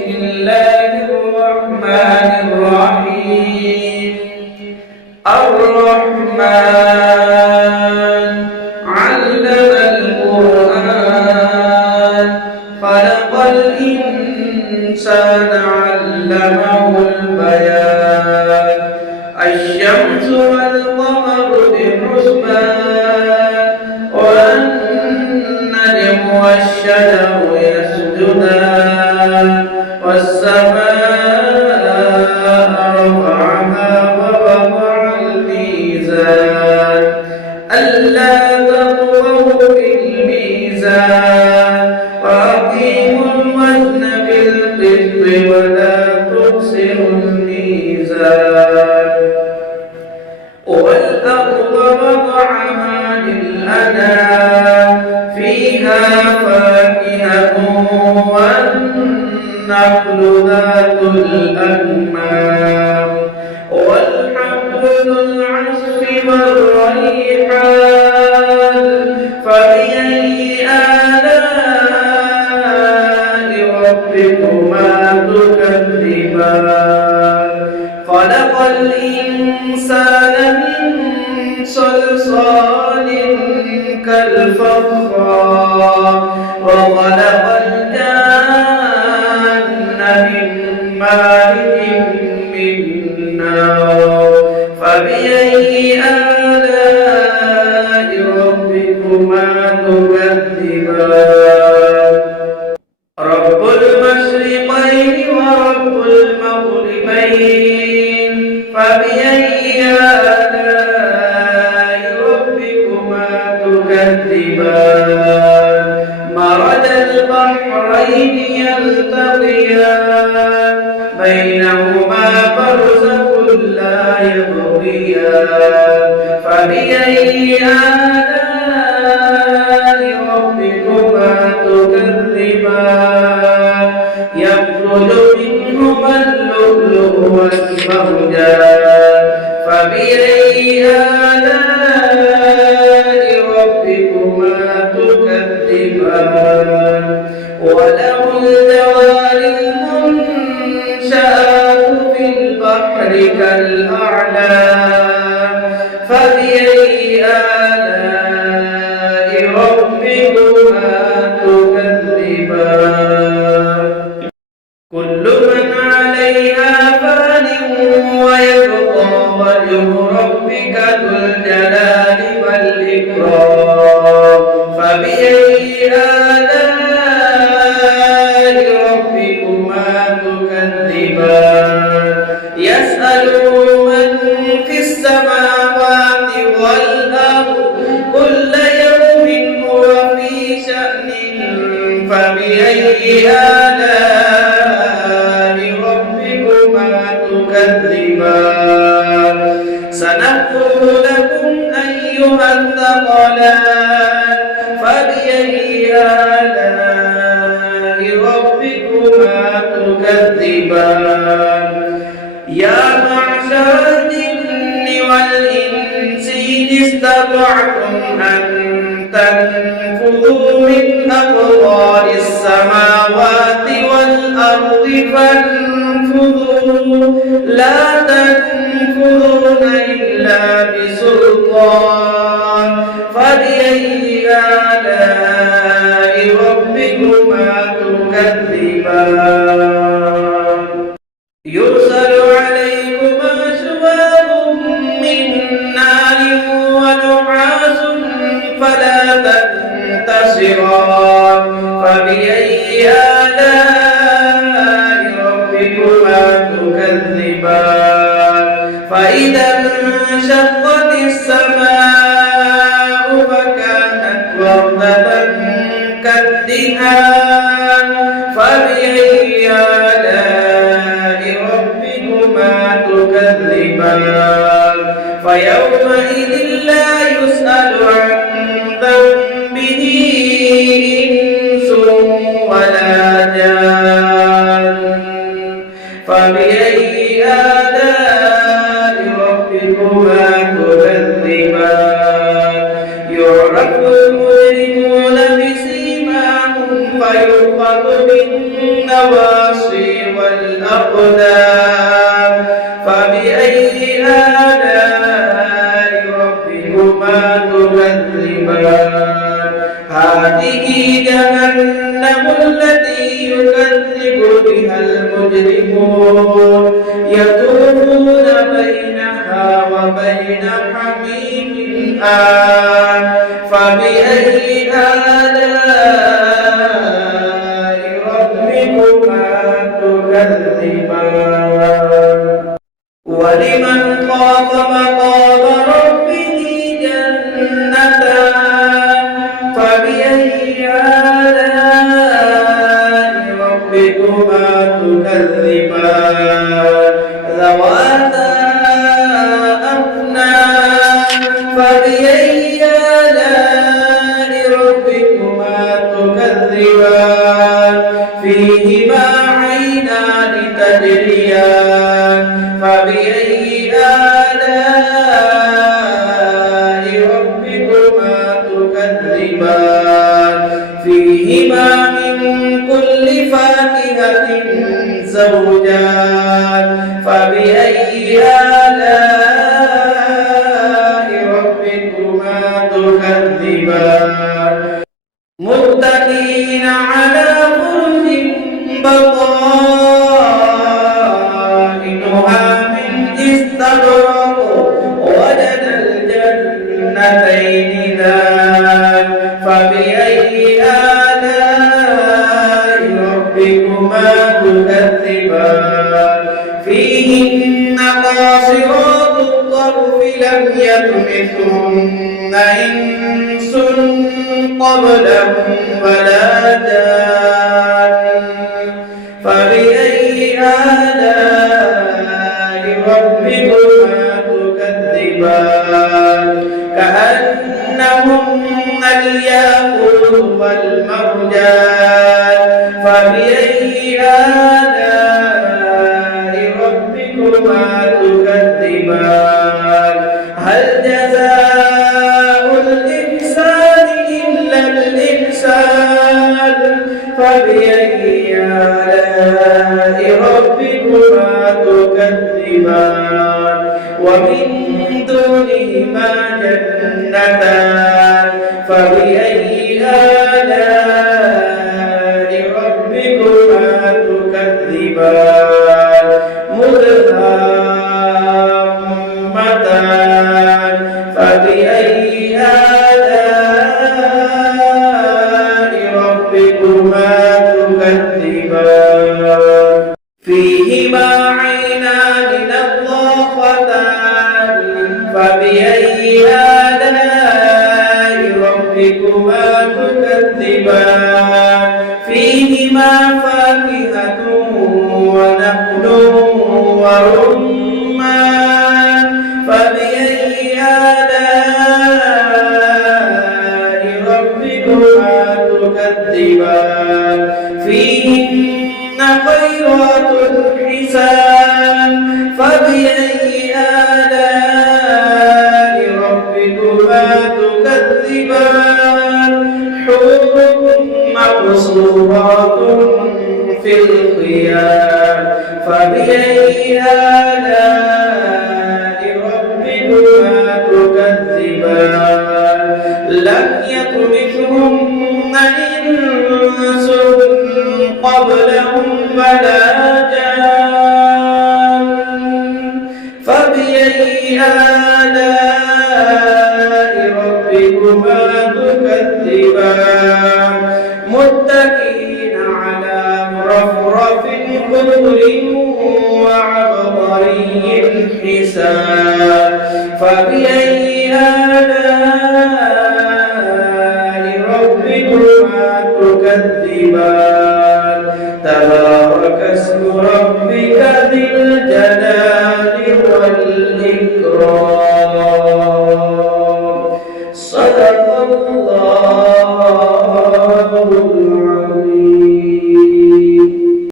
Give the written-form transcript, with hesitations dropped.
بسم الله الرحمن الرحيم الرحمن علم القرآن خلق الإنسان علمه البيان الشمس والقمر بحسبان والنجم والشجر يسجدان والسماء رفعها ووضع الميزان ألا تطغوا في الميزان وأقيموا الوزن بالقسط ولا تخسروا الميزان والأرض وضعها للأنام فيها فاكهة والنخل ذات الأكمام والحب ذو العصف والريحان فبأي آلاء ربكما تكذبان خلق الإنسان من صلصال كالفخار وخلق الجن من مارج من نار فبأي آلاء ربكما تكذبان رب المشرقين ورب المغربين فبأي آلاء ربكما تكذبان مرج البحرين يلتقيان بينهما برزخ لا يبغيان فبأي آلاء ربكما تكذبان يخرج منهما اللؤلؤ والمرجان فبأي آلاء ربكما تكذبان وله الجوار المنشآت في البحر كالأعلام فبأي آلاء ربكما تكذبان كل من عليها فان ويبقى وجه ربك ذو الجلال والإكرام فبأي آلاء ربكما تكذبان يسأله من في السماوات والأرض كل يوم هو في شأن فبأي آلاء ربكما تكذبان سنقول لكم أيها الثقلان فبأي آلاء ربكما تكذبان يا معشر الجن والإنس إن استطعتم أن تنفذوا من أقطار السماوات والأرض فانفذوا لا تنفذون إلا بسلطان فبأي آلاء ربكما تكذبان يرسل عليكما شواظ من نار ونحاس فلا تنتصران فبأي آلاء ربكما تكذبان فإذا انشقت السماء فكانت وردة كالدهان فبأي آلاء ربكما تكذبان فيومئذ لا يسأل عن ذنبه إنس ولا جان فبأي آلاء ربكما تكذبان يعرف المجرمون بسيماهم فيؤخذ بالنواصي الأقدام فبأي آلاء ربكما تكذبان هذه جهنم التي يكذب بها المجرمون يطوفون بينها وبين حميم آن فبأي آلاء ربكما تكذبان ولمن خاف مقام ربه جنتان فبأي آلاء ربكما تكذبان ذواتا أفنان فبأي آلاء ربكما تكذبان فيهما عينان تجريان فبأي آلاء ربكما تكذبان فيهما من كل فاكهة زوجان فبأي آلاء ربكما تكذبان متكئين على فرش بطائنها من استبرق وجد الجنتين دان فبأي آلاء ربكما تكذبان فيهن قاصرات الطرف لم يطمثهن إنس قبلهم ولا جان فبأي آلاء ربكما تكذبان كأنهن الياقوت والمرجان فبأي آلاء ربكما تكذبان هل جزاء الإحسان إلا الإحسان فبأي آلاء ربكما تكذبان ومن دونهما جنتان فبأي آلاء ربكما تكذبان مدهامتان فبأي آلاء ربكما تكذبان فيهما عينان نضاختان فبأي آلاء ربكما تكذبان فيهما فاكهة ونخل ورمان فبأي آلاء ربكما تكذبان فيهن خيرات حسان فبأي آلاء ربكما تكذبان حور مقصورات في الخيام فبأي آلاء ربكما تكذبان لم يطمثهن إنس قبلهم ولا جان فبأي آلاء ربكما تكذبان متكئين على رفرف خضر وعبقري حسان فبأي آلاء